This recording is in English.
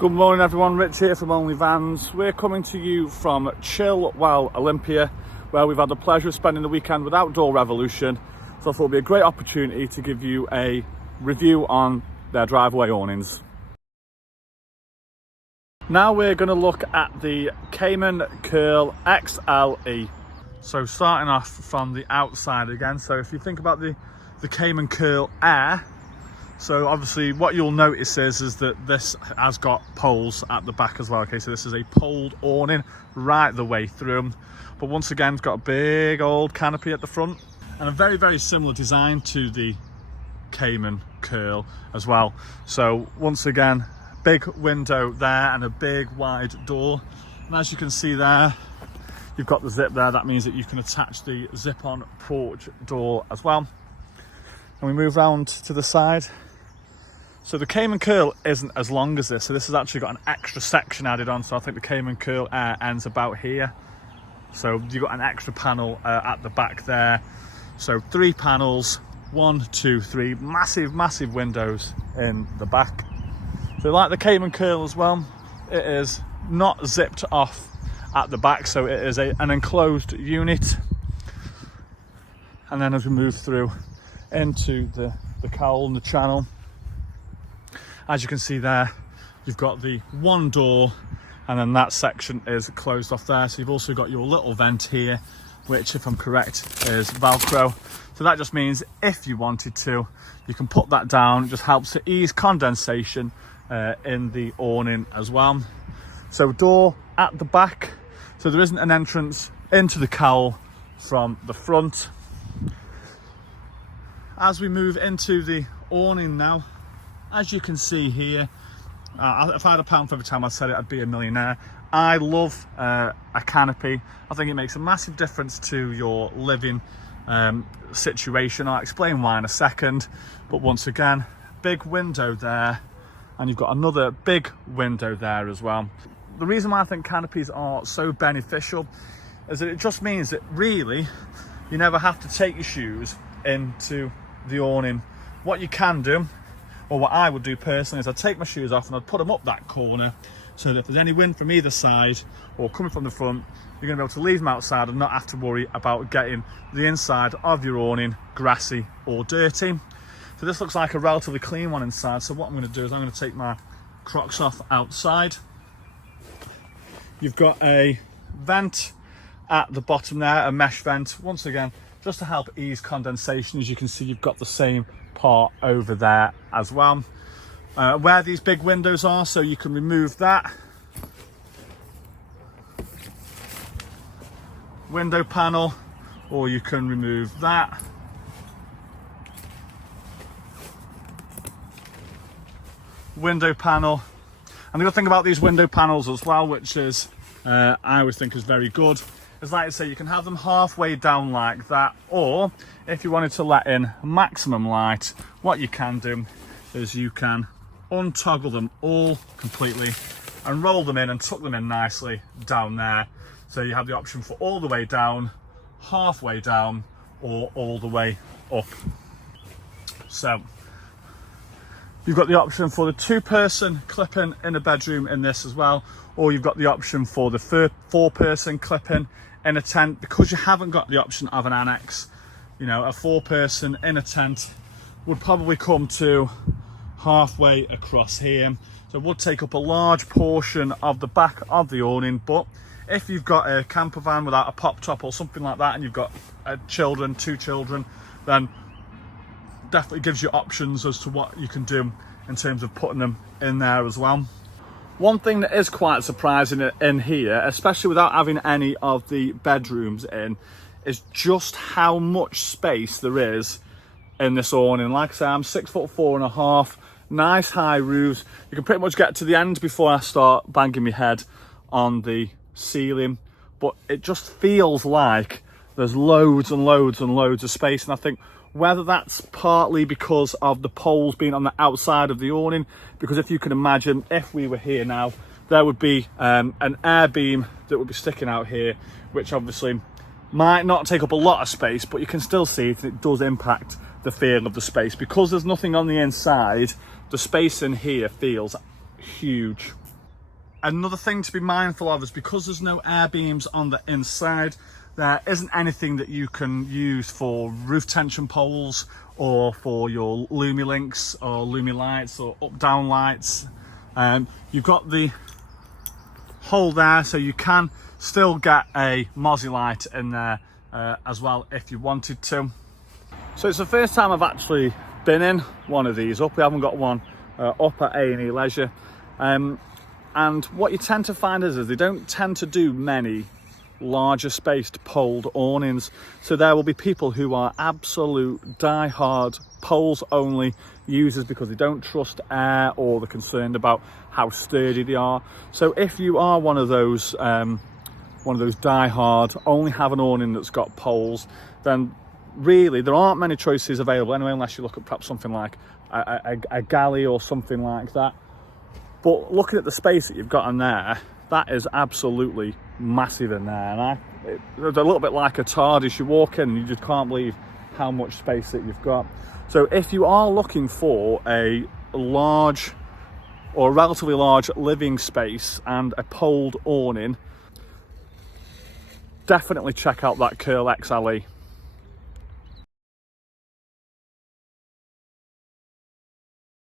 Good morning everyone, Rich here from Only Vans. We're coming to you from Chilwell, Olympia, where we've had the pleasure of spending the weekend with Outdoor Revolution. So I thought it would be a great opportunity to give you a review on their driveway awnings. Now we're going to look at the Cayman Curl XLE. So starting off from the outside again, so if you think about the Cayman Curl Air, so obviously what you'll notice is that this has got poles at the back as well. Okay, so this is a poled awning right the way through. But once again, it's got a big old canopy at the front and a very, very similar design to the Cayman Curl as well. So once again, big window there and a big wide door. And as you can see there, you've got the zip there. That means that you can attach the Zip-On Porch Door as well. And we move round to the side. So the Cayman Curl isn't as long as this, so this has actually got an extra section added on. So I think the Cayman Curl Air ends about here. So you've got an extra panel at the back there. So 3 panels, 1, 2, 3, massive windows in the back. So like the Cayman Curl as well, it is not zipped off at the back, so it is an enclosed unit. And then as we move through into the cowl and the channel, as you can see there, you've got the one door and then that section is closed off there. So you've also got your little vent here, which if I'm correct is Velcro. So that just means if you wanted to, you can put that down. It just helps to ease condensation in the awning as well. So door at the back. So there isn't an entrance into the cowl from the front. As we move into the awning now, as you can see here, if I had £1 for every time I said it, I'd be a millionaire. I love a canopy. I think it makes a massive difference to your living situation. I'll explain why in a second. But once again, big window there, and you've got another big window there as well. The reason why I think canopies are so beneficial is that it just means that really you never have to take your shoes into the awning. What you can do, or what I would do personally, is I'd take my shoes off and I'd put them up that corner so that if there's any wind from either side or coming from the front, you're going to be able to leave them outside and not have to worry about getting the inside of your awning grassy or dirty. So this looks like a relatively clean one inside. So what I'm going to do is I'm going to take my Crocs off outside. You've got a vent at the bottom there, a mesh vent, once again just to help ease condensation. As you can see, you've got the same part over there as well. Where these big windows are, so you can remove that window panel, or you can remove that. Window panel. And the good thing about these window panels as well, which is I always think is very good, is like I say, you can have them halfway down like that, or if you wanted to let in maximum light, what you can do is you can untoggle them all completely and roll them in and tuck them in nicely down there. So you have the option for all the way down, halfway down, or all the way up. So you've got the option for the 2-person clip-in in a bedroom in this as well, or you've got the option for the 4-person clip-in in a tent. Because you haven't got the option of an annex, you know, a 4-person in a tent would probably come to halfway across here. So it would take up a large portion of the back of the awning. But if you've got a camper van without a pop top or something like that, and you've got children, 2 children, then definitely gives you options as to what you can do in terms of putting them in there as well. One thing that is quite surprising in here, especially without having any of the bedrooms in, is just how much space there is in this awning. Like I say, I'm 6'4.5", nice high roofs. You can pretty much get to the end before I start banging my head on the ceiling, but it just feels like there's loads and loads and loads of space. And I think whether that's partly because of the poles being on the outside of the awning, because if you can imagine, if we were here now, there would be an air beam that would be sticking out here, which obviously might not take up a lot of space, but you can still see it does impact the feel of the space. Because there's nothing on the inside, the space in here feels huge. Another thing to be mindful of is because there's no air beams on the inside, there isn't anything that you can use for roof tension poles or for your Lumi links or Lumi lights or up down lights. You've got the hole there, so you can still get a Mozzie light in there as well if you wanted to. So it's the first time I've actually been in one of these up. We haven't got one up at A&E Leisure. And what you tend to find is they don't tend to do many larger spaced poled awnings. So there will be people who are absolute die-hard poles only users because they don't trust air or they're concerned about how sturdy they are. So if you are one of those die-hard, only have an awning that's got poles, then really there aren't many choices available anyway, unless you look at perhaps something like a galley or something like that. But looking at the space that you've got in there, that is absolutely massive in there. And it's a little bit like a TARDIS. You walk in and you just can't believe how much space that you've got. So if you are looking for a large or a relatively large living space and a poled awning, definitely check out that Curl XLE.